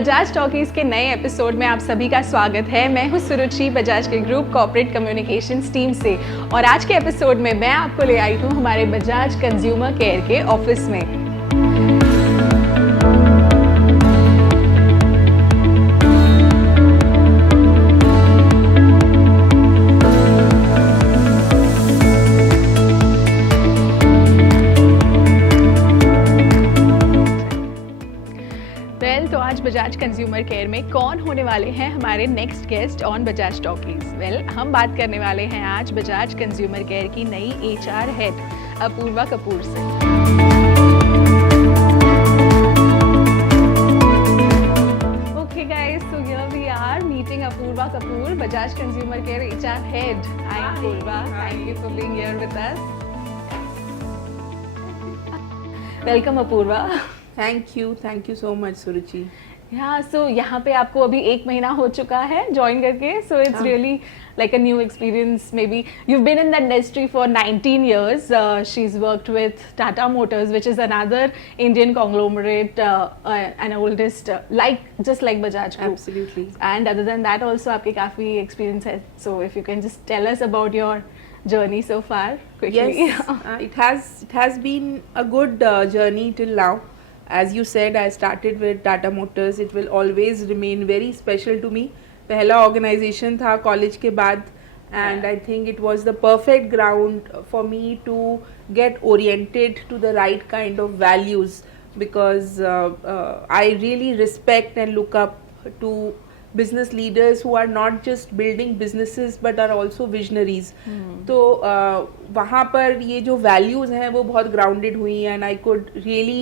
Bajaj talkies के नए episode में आप सभी का स्वागत है। मैं हूं सुरुचि, बजाज के ग्रुप कॉर्पोरेट कम्युनिकेशंस टीम से, और आज के एपिसोड में मैं आपको ले आई हूं हमारे बजाज कंज्यूमर केयर के ऑफिस में। तो आज बजाज कंज्यूमर केयर में कौन होने वाले हैं हमारे next guest on Bajaj talkies? हम बात करने वाले हैं आज बजाज कंज्यूमर केयर की नई HR हेड अपूर्वा कपूर से। Okay guys, so here we are meeting Apoorva Kapoor, Bajaj Consumer Care HR head. Hi Apoorva, thank you for being here with us. Welcome Apoorva. Thank you so much Suruchi. So यहाँ पे आपको अभी 1 महीना हो चुका है join करके, so it's really like a new experience. Maybe you've been in the industry for 19 years. She's worked with Tata Motors, which is another Indian conglomerate and oldest, just like Bajaj Group. Absolutely. And other than that also आपके काफी experience है. So if you can just tell us about your journey so far quickly. Yes, it has been a good journey till now. As you said, I started with Tata Motors. It will always remain very special to me. पहला organization था college के बाद, and I think it was the perfect ground for me to get oriented to the right kind of values, because I really respect and look up to business leaders who are not just building businesses but are also visionaries. तो वहाँ पर ये जो values हैं वो बहुत grounded हुई, and I could really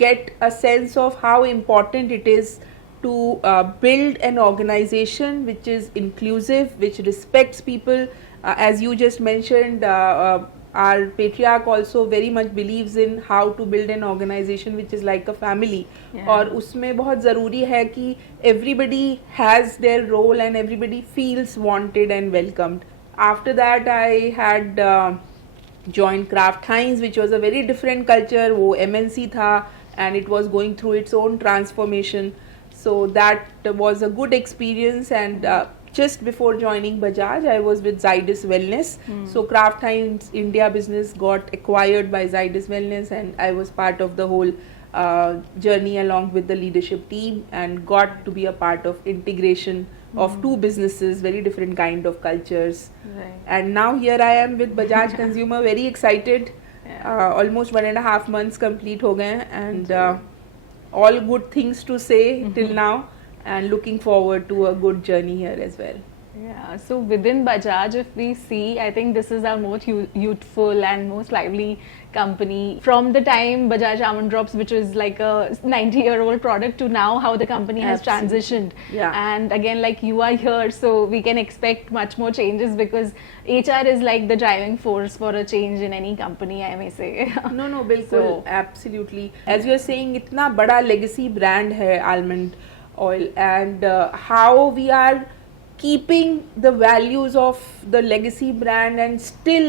get a sense of how important it is to build an organization which is inclusive, which respects people. As you just mentioned, our patriarch also very much believes in how to build an organization which is like a family. और उसमें बहुत ज़रूरी है कि everybody has their role and everybody feels wanted and welcomed. After that, I had joined Kraft Heinz, which was a very different culture. वो MNC था, and it was going through its own transformation. So that was a good experience, and just before joining Bajaj, I was with Zydus Wellness. So Kraft Heinz India business got acquired by Zydus Wellness, and I was part of the whole journey along with the leadership team, and got to be a part of integration of two businesses, very different kind of cultures. Right. And now here I am with Bajaj Consumer, very excited. Almost 1.5 months complete हो गए, and all good things to say till now, and looking forward to a good journey here as well. Yeah, so within Bajaj, if we see, I think this is our most youthful and most lively company. From the time Bajaj Almond Drops, which was like a 90-year-old product, to now how the company has transitioned. Yeah. And again, like you are here, so we can expect much more changes, because HR is like the driving force for a change in any company, I may say. No, बिल्कुल, absolutely. As you are saying, इतना बड़ा legacy brand है almond oil, and how we are keeping the values of the legacy brand and still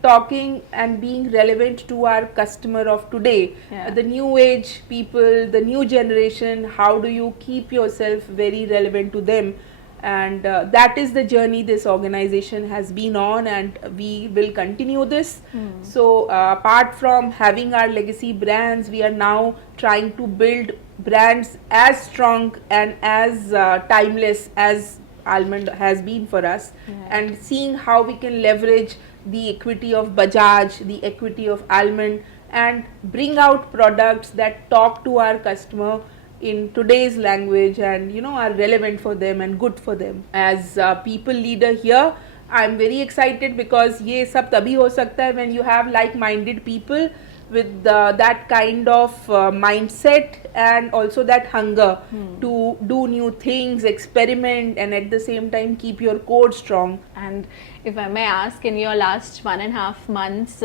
talking and being relevant to our customer of today. The new age people, the new generation, how do you keep yourself very relevant to them? And that is the journey this organization has been on, and we will continue this. So apart from having our legacy brands, we are now trying to build brands as strong and as timeless as Almond has been for us, and seeing how we can leverage the equity of Bajaj, the equity of Almond, and bring out products that talk to our customer in today's language, and are relevant for them and good for them. As a people leader here, I'm very excited, because ये सब तभी हो सकता है when you have like-minded people with that kind of mindset, and also that hunger to do new things, experiment, and at the same time keep your core strong. And if I may ask, in your last 1.5 months,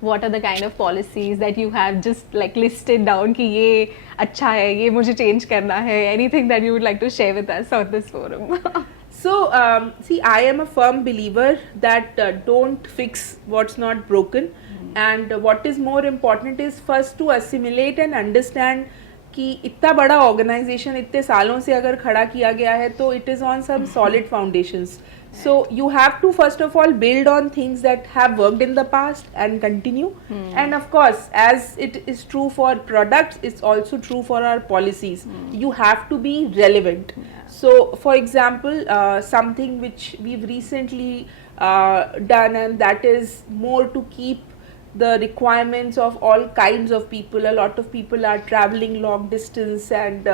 what are the kind of policies that you have just like listed down कि ये अच्छा है, ये मुझे change करना है? Anything that you would like to share with us on this forum? So, see, I am a firm believer that don't fix what's not broken. And what is more important is first to assimilate and understand कि इतना बड़ा organisation इतने सालों से अगर खड़ा किया गया है तो it is on some solid foundations. So you have to first of all build on things that have worked in the past and continue. And of course, as it is true for products, it's also true for our policies. You have to be relevant. So for example, something which we've recently done, and that is more to keep the requirements of all kinds of people. A lot of people are traveling long distance, and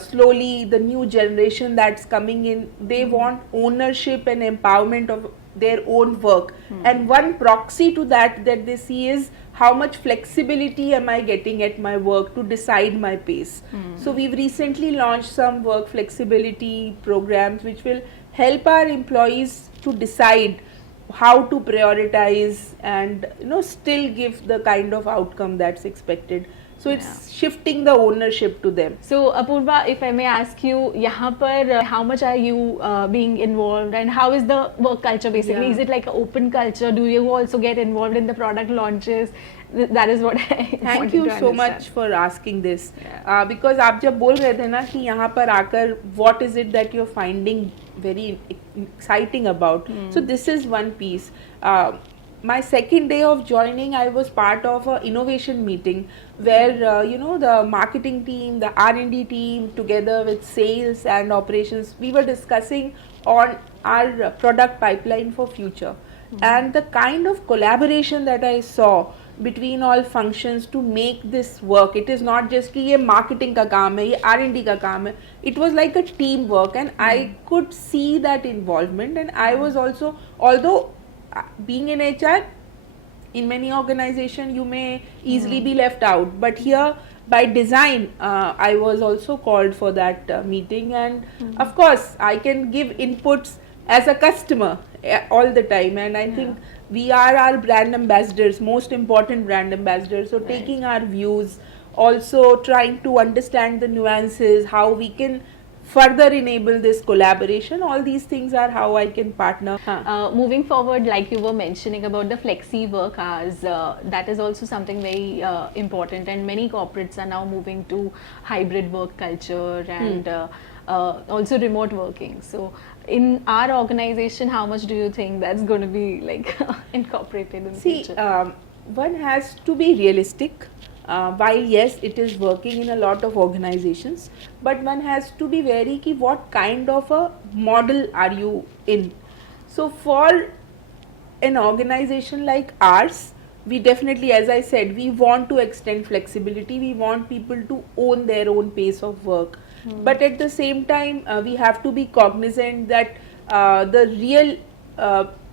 slowly the new generation that's coming in, they want ownership and empowerment of their own work. And one proxy to that they see is how much flexibility am I getting at my work to decide my pace. So we've recently launched some work flexibility programs which will help our employees to decide how to prioritize and still give the kind of outcome that's expected. So it's shifting the ownership to them. So Apoorva, if I may ask you, यहाँ पर how much are you being involved, and how is the work culture basically? Is it like an open culture? Do you also get involved in the product launches? That is what I Thank you so much for asking this. Because आप जब बोल रहे थे ना कि यहाँ पर आकर what is it that you're finding very exciting about? So this is one piece. My second day of joining, I was part of an innovation meeting where the marketing team, the R&D team, together with sales and operations, we were discussing on our product pipeline for future. And the kind of collaboration that I saw between all functions to make this work, it is not just कि ये marketing का काम है, ये R&D का काम है. It was like a teamwork, and I could see that involvement. And I was also, although being in HR, in many organizations you may easily be left out, but here by design I was also called for that meeting. And of course I can give inputs as a customer all the time, and I think we are our brand ambassadors, most important brand ambassadors. So taking our views, also trying to understand the nuances, how we can further enable this collaboration, all these things are how I can partner. Moving forward, like you were mentioning about the flexi work hours, that is also something very important, and many corporates are now moving to hybrid work culture and also remote working. So in our organization, how much do you think that's going to be like incorporated in the future? One has to be realistic. While yes, it is working in a lot of organizations, but one has to be very key what kind of a model are you in. So for an organization like ours, we definitely, as I said, we want to extend flexibility. We want people to own their own pace of work. But at the same time, we have to be cognizant that the real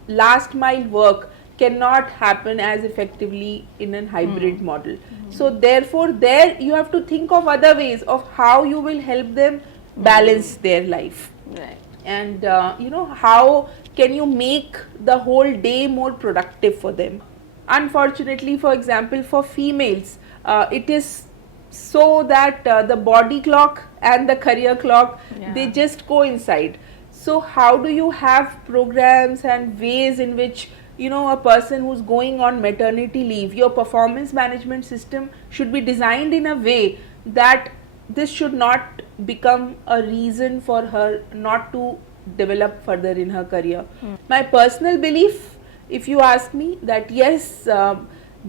last mile work cannot happen as effectively in a hybrid model. So therefore there you have to think of other ways of how you will help them balance their life. Right. And how can you make the whole day more productive for them. Unfortunately, for example, for females, it is so that the body clock and the career clock, they just coincide. So how do you have programs and ways in which a person who's going on maternity leave, your performance management system should be designed in a way that this should not become a reason for her not to develop further in her career. My personal belief, if you ask me, that yes,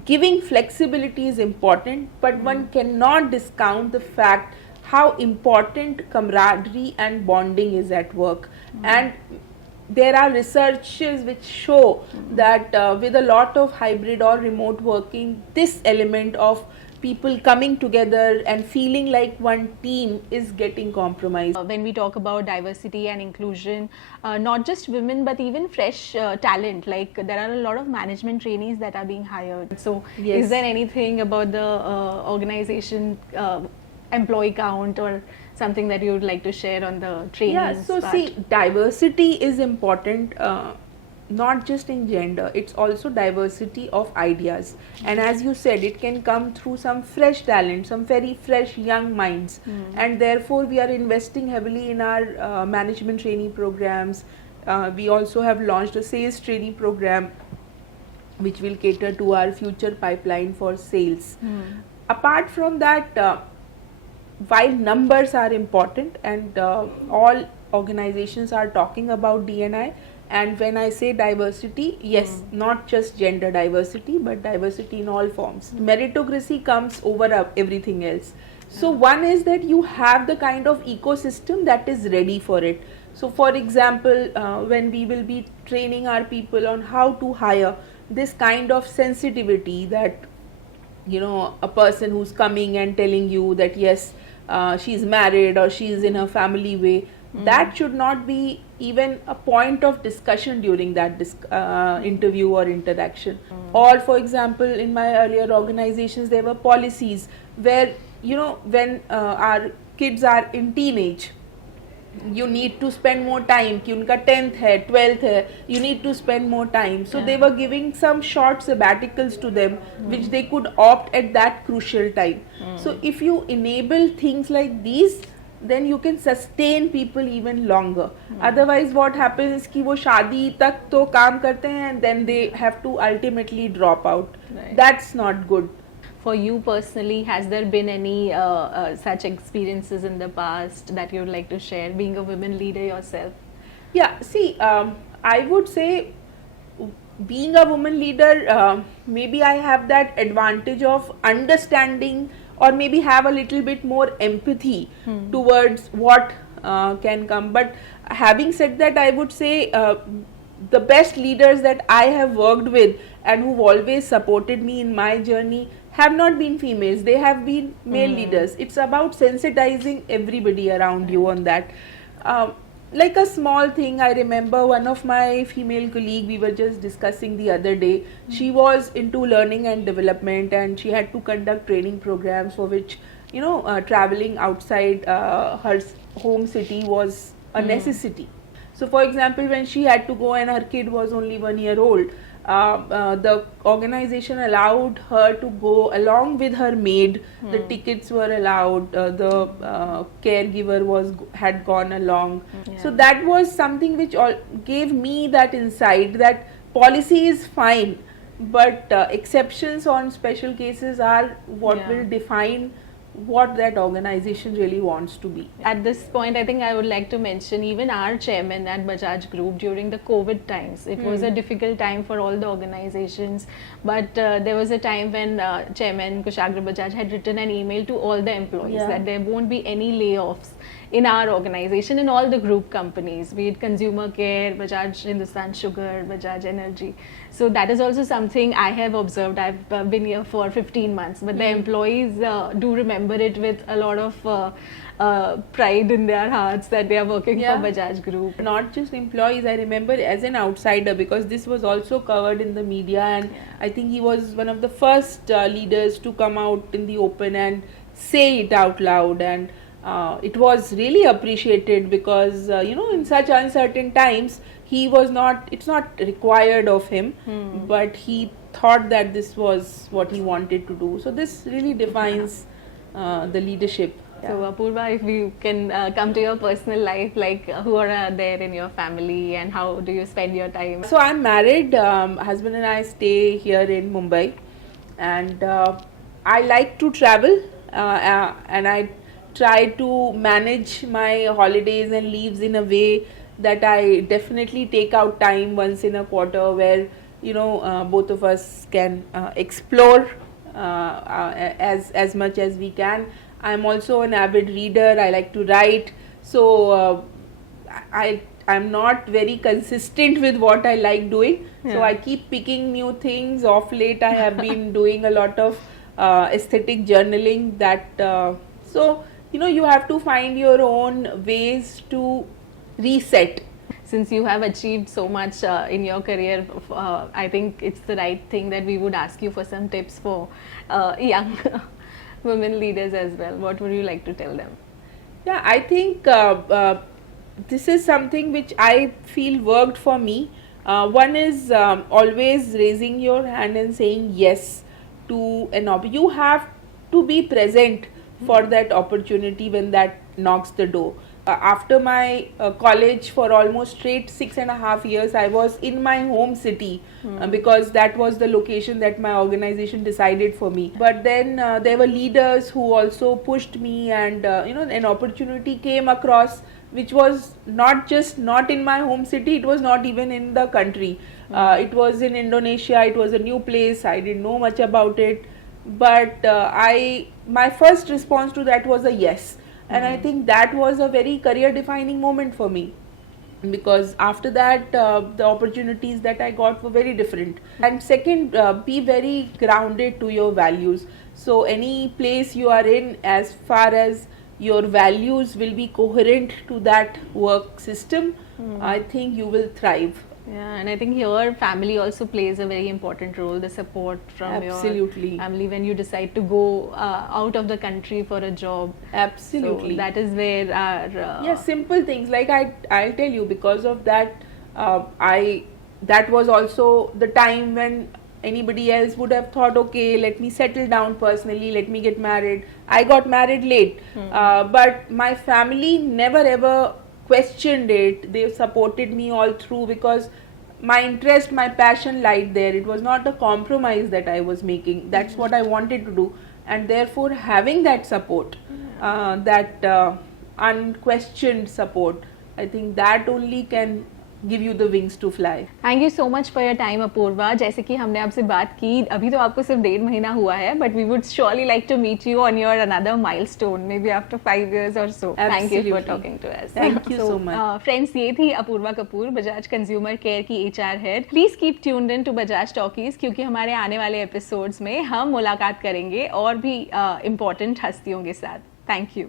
giving flexibility is important, but one cannot discount the fact how important camaraderie and bonding is at work. And there are researches which show that with a lot of hybrid or remote working, this element of people coming together and feeling like one team is getting compromised. When we talk about diversity and inclusion, not just women but even fresh talent, like there are a lot of management trainees that are being hired. So is there anything about the organization employee count or something that you would like to share on the trainees? See, diversity is important, not just in gender, it's also diversity of ideas. And as you said, it can come through some fresh talent, some very fresh young minds. And therefore we are investing heavily in our management trainee programs. We also have launched a sales trainee program which will cater to our future pipeline for sales. Apart from that, while numbers are important and all organizations are talking about D&I, and when I say diversity, yes, not just gender diversity, but diversity in all forms. Meritocracy comes over everything else. So one is that you have the kind of ecosystem that is ready for it. So for example, when we will be training our people on how to hire, this kind of sensitivity that, you know, a person who's coming and telling you that yes, she's married or she's in a family way, that should not be even a point of discussion during that interview or interaction. Or for example, in my earlier organizations, there were policies where, you know, when our kids are in teenage, you need to spend more time कि उनका 10th है 12th है, you need to spend more time. So they were giving some short sabbaticals to them which they could opt at that crucial time. So if you enable things like these, then you can sustain people even longer. Otherwise what happens कि वो शादी तक तो काम करते हैं and then they have to ultimately drop out. That's not good. For you personally, has there been any such experiences in the past that you would like to share, being a women leader yourself? Yeah, see, I would say being a woman leader, maybe I have that advantage of understanding or maybe have a little bit more empathy towards what can come. But having said that, I would say the best leaders that I have worked with and who've always supported me in my journey have not been females, they have been male leaders. It's about sensitizing everybody around you on that. Like a small thing, I remember one of my female colleague, we were just discussing the other day, she was into learning and development and she had to conduct training programs for which, you know, traveling outside her home city was a necessity. So for example, when she had to go and her kid was only 1 year old, the organization allowed her to go along with her maid. The tickets were allowed, the caregiver had gone along. So that was something which gave me that insight that policy is fine, but exceptions on special cases are what will define what that organization really wants to be. At this point, I think I would like to mention even our chairman at Bajaj Group during the COVID times. It was a difficult time for all the organizations, but there was a time when Chairman Kushagra Bajaj had written an email to all the employees that there won't be any layoffs in our organization, in all the group companies, be it Consumer Care, Bajaj Hindustan Sugar, Bajaj Energy. So that is also something I have observed. I've been here for 15 months, but the employees do remember it with a lot of pride in their hearts that they are working for Bajaj Group. Not just employees, I remember as an outsider, because this was also covered in the media, and I think he was one of the first leaders to come out in the open and say it out loud, and it was really appreciated because you know, in such uncertain times he was not, it's not required of him, but he thought that this was what he wanted to do. So this really defines the leadership. So Apoorva, if we can come to your personal life, like who are there in your family and how do you spend your time? So I'm married, husband and I stay here in Mumbai, and I like to travel and I try to manage my holidays and leaves in a way that I definitely take out time once in a quarter where, you know, both of us can explore as much as we can. I'm also an avid reader. I like to write. So I'm not very consistent with what I like doing. So I keep picking new things. Of late, I have been doing a lot of aesthetic journaling. So you know, you have to find your own ways to reset. Since you have achieved so much in your career, I think it's the right thing that we would ask you for some tips for young women leaders as well. What would you like to tell them? Yeah, I think this is something which I feel worked for me. One is always raising your hand and saying yes to an opportunity. You have to be present for that opportunity when that knocks the door. after my college for almost straight 6.5 years, I was in my home city because that was the location that my organization decided for me. But then there were leaders who also pushed me, and an opportunity came across which was not in my home city. It was not even in the country. It was in Indonesia. It was a new place. I didn't know much about it, but my first response to that was a yes. And I think that was a very career defining moment for me, because after that the opportunities that I got were very different. And second, be very grounded to your values. So any place you are in, as far as your values will be coherent to that work system, I think you will thrive. Yeah, and I think your family also plays a very important role, the support from Absolutely. your family when you decide to go out of the country for a job. Absolutely. So that is where our... simple things like I'll tell you, because of that, that was also the time when anybody else would have thought, okay, let me settle down personally, let me get married. I got married late, but my family never ever questioned it. They supported me all through, because my interest, my passion lied there. It was not a compromise that I was making. That's what I wanted to do, and therefore having that support, that unquestioned support, I think that only can give you the wings to fly. Thank you so much for your time, Apoorva. जैसे कि हमने आपसे बात की, अभी तो आपको सिर्फ 1.5 महीना हुआ है, but we would surely like to meet you on your another milestone, maybe after 5 years or so. Absolutely. Thank you for talking to us. Thank you so much. Friends, ये थी अपूर्वा कपूर, बजाज कंज्यूमर केयर की HR head. Please keep tuned in to Bajaj Talkies, क्योंकि हमारे आने वाले episodes में हम मुलाकात करेंगे और भी इम्पोर्टेंट हस्तियों के साथ. Thank you.